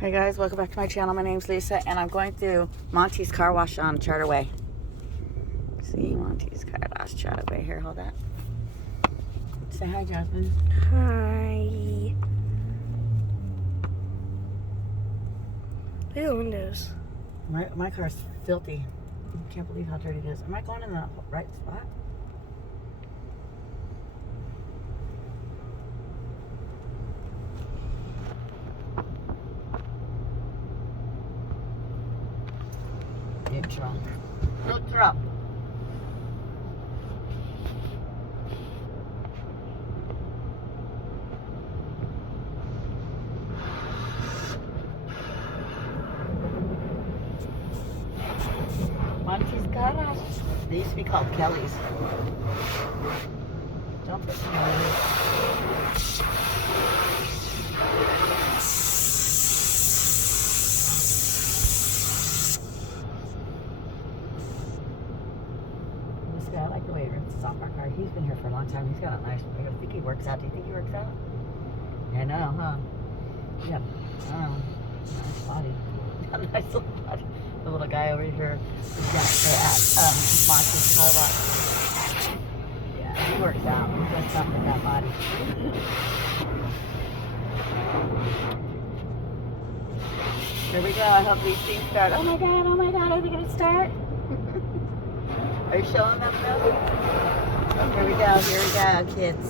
Hey guys, welcome back to my channel. My name's Lisa and I'm going through Monty's car wash on Charterway. See, Monty's car wash Charterway. Here, hold that. Say hi, Jasmine. Hi. Look at the windows. My car's filthy. I can't believe how dirty it is. Am I going in the right spot? Neutral. Neutral. Monty's garage. They used to be called Kelly's. Don't put This guy, I like the way he rinses off our car. He's been here for a long time. He's got a nice, I think he works out. Do you think he works out? I know, huh? Yeah. Oh, nice body. Nice little body. The little guy over here is at Monty's car wash. Yeah, he works out. He does something with that body. Here we go. I hope these things start. Oh my god, are they going to start? Are you showing them though? Here we go, kids.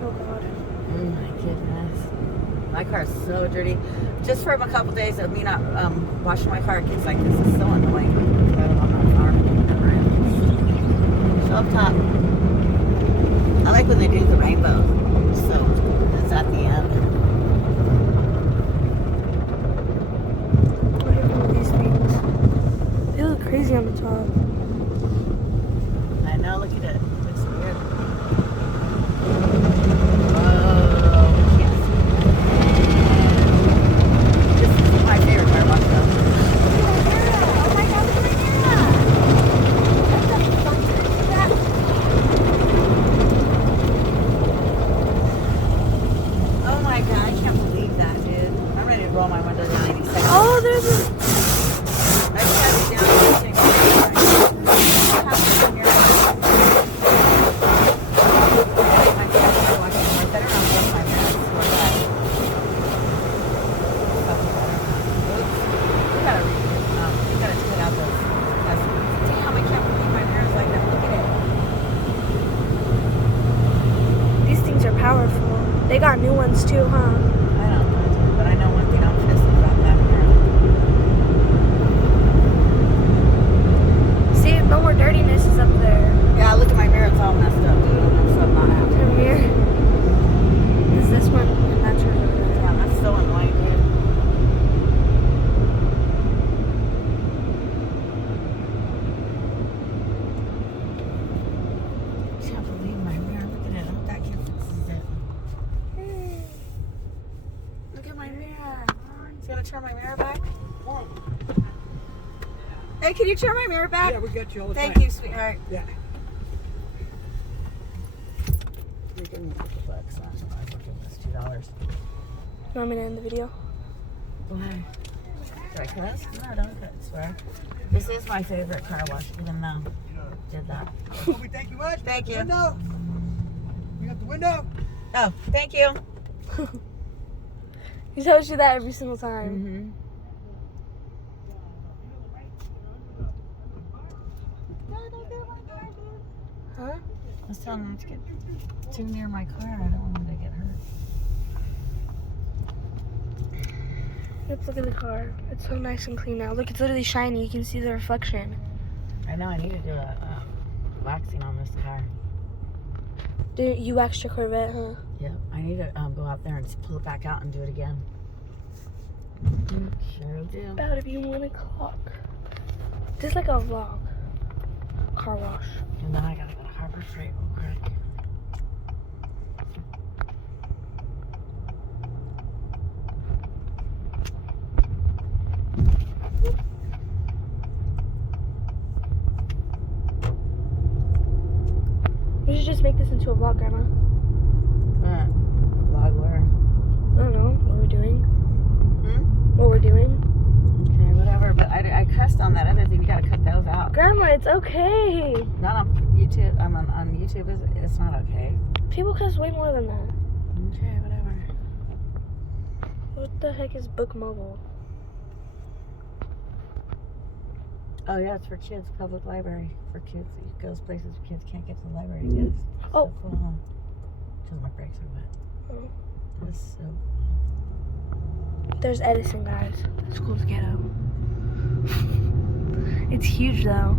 Oh god. Oh my goodness. My car is so dirty. Just for a couple days of me not washing my car, it gets like this. Is so annoying. I don't know how far. So up top. I like when they do the rainbow. So it's at the end. Look at all these things. They look crazy on the top. I know, look at it. It's weird. Roll my window down 80 seconds. Oh, there's a... I just had it down. These things are powerful. They got new ones too, huh? I don't know, but I know one thing I'm pissed about that mirror. See, no more dirtiness is up there. Yeah, look at my mirror, it's all messed up, dude. I'm so not happy. Come here. Is this one? And that's yours over there. Yeah, that's so annoying, dude. I can't believe my mirror. Look at it. I hope that kid fixes it. Look at my mirror. He's gonna turn my mirror back? Hey, can you turn my mirror back? Yeah, we got you all the Thank time. you, sweetheart. Yeah. You're giving me $50. I'm giving this $2. You want me to end the video? Why? Did I cuss? No, don't cuss, swear. This is my favorite car wash, even though I did that. Well, we thank you much. Thank you. Window. We got the window. Oh, thank you. He tells you that every single time. Mm-hmm. Huh? I was telling him to get too near my car. I don't want him to get hurt. Let's look at the car. It's so nice and clean now. Look, it's literally shiny. You can see the reflection. I know I need to do a waxing on this car. Did you waxed your Corvette, huh? Yep. I need to go out there and just pull it back out and do it again. Sure do. About to be 1 o'clock. Just like a vlog. Car wash. And then I gotta go to Harbor Freight real quick. We should just make this into a vlog, Grandma. Vlog where? I don't know what we're doing. It's okay. Not on YouTube. I'm on YouTube. It's not okay. People cuss way more than that. Okay, whatever. What the heck is Book Mobile? Oh yeah, it's for kids. Public library for kids. It goes places kids can't get to the library. Yes. Oh. So cool. Huh? Because my brakes are wet. Oh. It's so. There's Edison, guys. The school's ghetto. It's huge, though.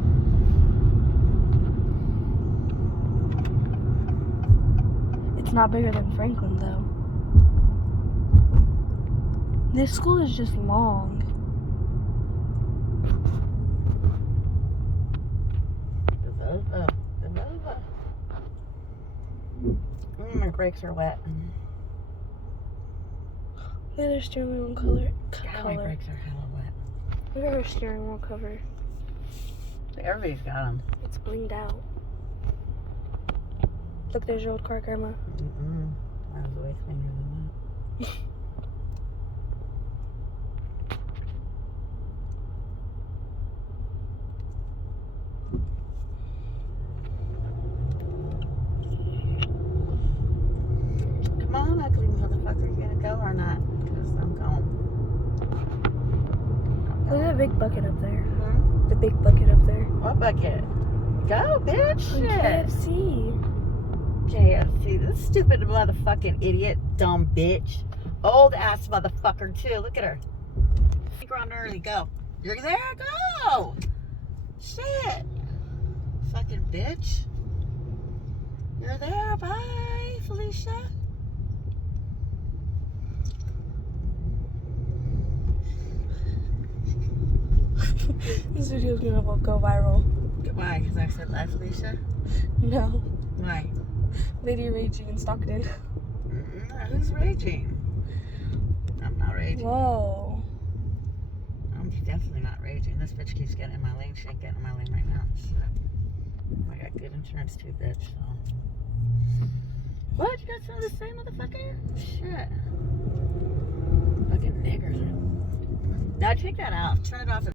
It's not bigger than Franklin, though. This school is just long. My brakes are wet. Look at their steering wheel color. God, my brakes are hella wet. Look at her steering wheel cover. Everybody's got them. It's blinged out. Look, there's your old car, Grandma. I was way cleaner than that. Come on, ugly motherfucker. You gonna go or not? Because I'm going. Look at that big bucket up there. Hmm? The big bucket up there. What bucket? Go, bitch. Shit. KFC. KFC. This stupid motherfucking idiot, dumb bitch. Old ass motherfucker, too. Look at her. Think around early. Go. You're there? Go. Shit. Fucking bitch. You're there. Bye, Felicia. This video's gonna go viral. Why? Because I said bye, Felicia? No. Why? Lady raging in Stockton. Who's raging? I'm not raging. Whoa. I'm definitely not raging. This bitch keeps getting in my lane. She ain't getting in my lane right now. Shit. I got good insurance too, bitch. So. What? You got something to say, motherfucker? Shit. Fucking niggers. Now take that out. Turn it off.